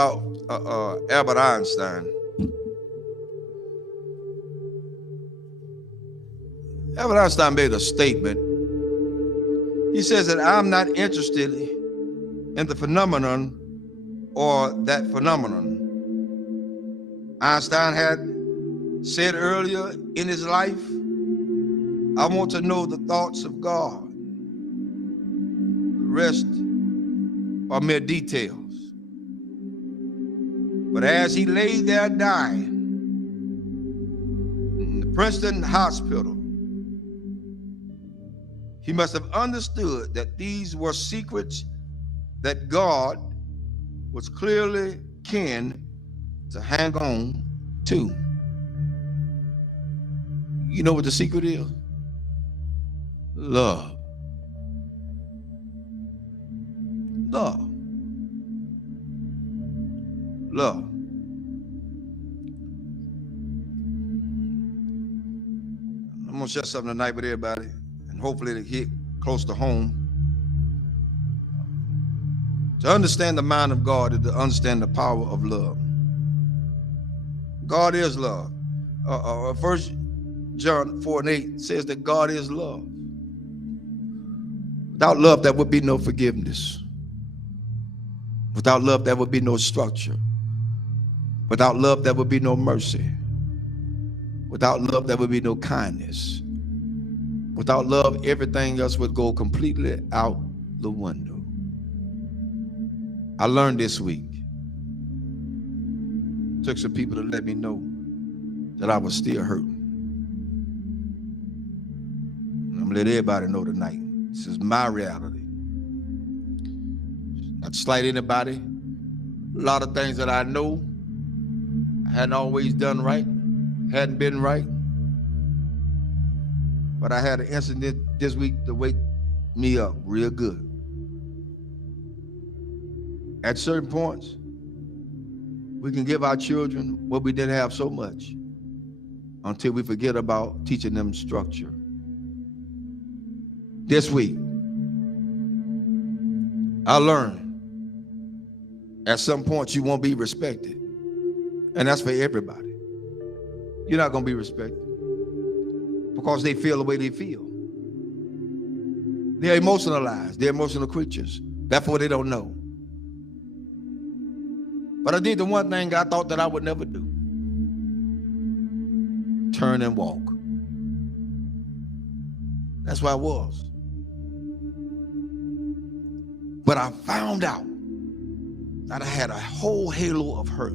about Albert Einstein. Albert Einstein made a statement. He says that I'm not interested in the phenomenon or that phenomenon. Einstein had said earlier in his life, I want to know the thoughts of God. The rest are mere details. But as he lay there dying in the Princeton hospital, he must have understood that these were secrets that God was clearly keen to hang on to. You know what the secret is? Love. Love. Love. I'm going to share something tonight with everybody, and hopefully it'll hit close to home. To understand the mind of God is to understand the power of love. God is love. 1 John 4:8 says that God is love. Without love, there would be no forgiveness. Without love, there would be no structure. Without love, there would be no mercy. Without love, there would be no kindness. Without love, everything else would go completely out the window. I learned this week. Took some people to let me know that I was still hurting. And I'm gonna let everybody know tonight. This is my reality. Not to slight anybody. A lot of things that I know I hadn't always done right, hadn't been right. But I had an incident this week to wake me up real good. At certain points, we can give our children what we didn't have so much until we forget about teaching them structure. This week, I learned at some point you won't be respected. And that's for everybody. You're not going to be respected because they feel the way they feel. They're emotionalized. They're emotional creatures. Therefore, they don't know. But I did the one thing I thought that I would never do. Turn and walk. That's where I was. But I found out that I had a whole halo of hurt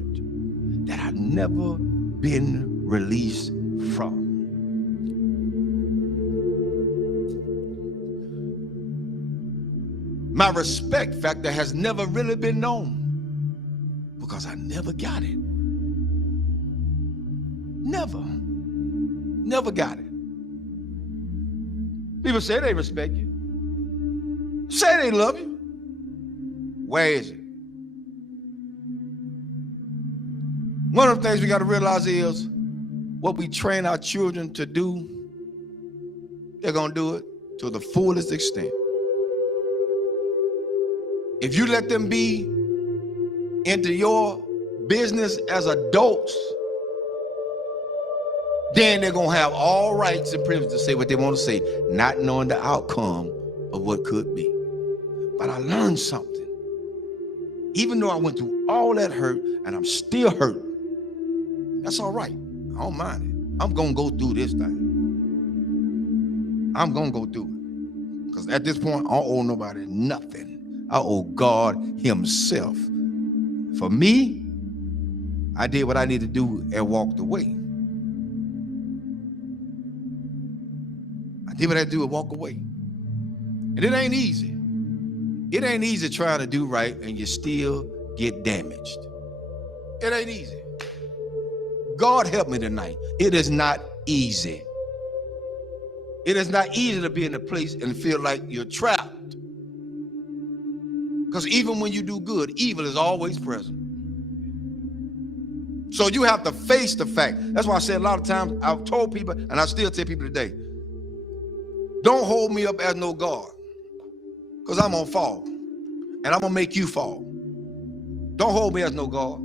that I'd never been released from. My respect factor has never really been known because I never got it. Never got it. People say they respect you. Say they love you. Where is it? One of the things we got to realize is what we train our children to do, they're going to do it to the fullest extent. If you let them be into your business as adults, then they're going to have all rights and privileges to say what they want to say, not knowing the outcome of what could be. But I learned something. Even though I went through all that hurt and I'm still hurting, that's all right. I don't mind it. I'm going to go through this thing. I'm going to go through it. Because at this point, I don't owe nobody nothing. I owe God himself. For me, I did what I needed to do and walked away. I did what I had to do and walk away. And it ain't easy. It ain't easy trying to do right and you still get damaged. It ain't easy. God help me tonight. It is not easy. It is not easy to be in a place and feel like you're trapped. Because even when you do good, evil is always present. So you have to face the fact. That's why I said a lot of times, I've told people, and I still tell people today, don't hold me up as no God. Because I'm going to fall. And I'm going to make you fall. Don't hold me as no God.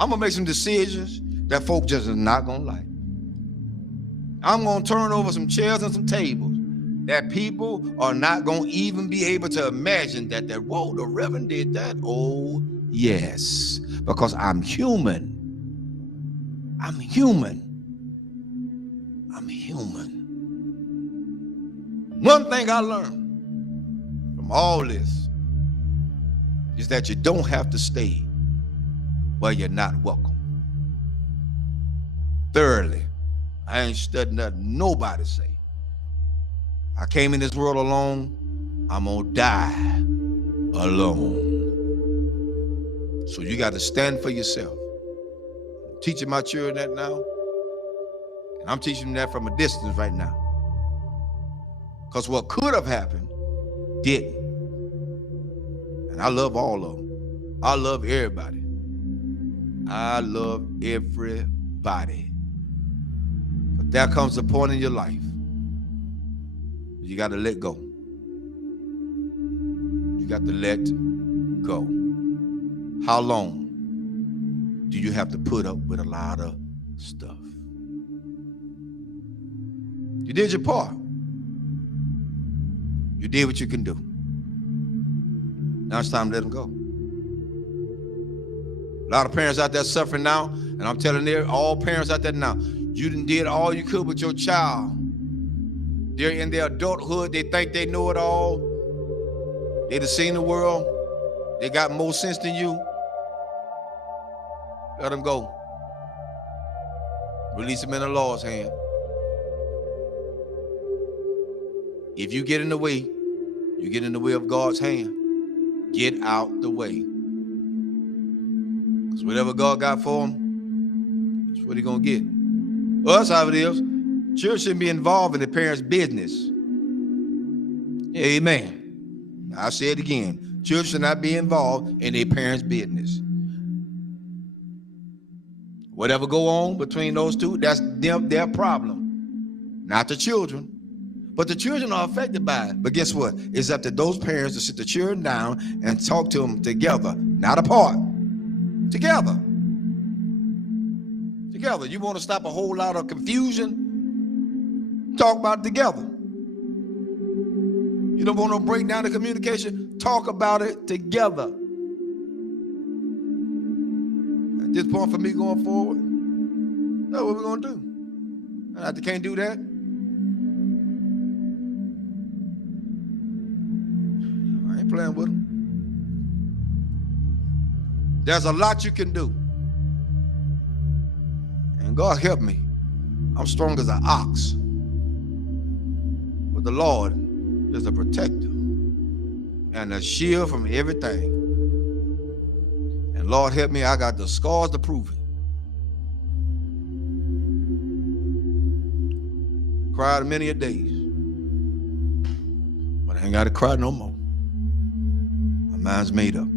I'm going to make some decisions that folk just is not going to like. I'm going to turn over some chairs and some tables that people are not going to even be able to imagine that, whoa, the Reverend did that. Oh, yes, because I'm human. I'm human. I'm human. One thing I learned from all this is that you don't have to stay where you're not welcome. Thirdly, I ain't studying nothing nobody say. I came in this world alone. I'm gonna die alone. So you got to stand for yourself. I'm teaching my children that now, and I'm teaching them that from a distance right now. Because what could have happened didn't. And I love all of them. I love everybody. I love everybody. But there comes a point in your life you got to let go. You got to let go. How long do you have to put up with a lot of stuff? You did your part. You did what you can do. Now it's time to let them go. A lot of parents out there suffering now, and I'm telling all parents out there now, you done did all you could with your child. They're in their adulthood. They think they know it all. They done seen the world. They got more sense than you. Let them go. Release them in the Lord's hand. If you get in the way, you get in the way of God's hand. Get out the way. Because whatever God got for them, that's what he's going to get. Well, that's how it is. Children shouldn't be involved in the parents' business. Amen. I'll say it again. Children should not be involved in their parents' business. Whatever go on between those two, that's their problem. Not the children. But the children are affected by it. But guess what? It's up to those parents to sit the children down and talk to them together, not apart. Together. Together. You want to stop a whole lot of confusion? Talk about it together. You don't want to break down the communication? Talk about it together. At this point for me going forward, that's what we're going to do. And if they can't do that, I ain't playing with them. There's a lot you can do. And God help me. I'm strong as an ox. But the Lord is a protector and a shield from everything. And Lord help me, I got the scars to prove it. Cried many a days. But I ain't got to cry no more. My mind's made up.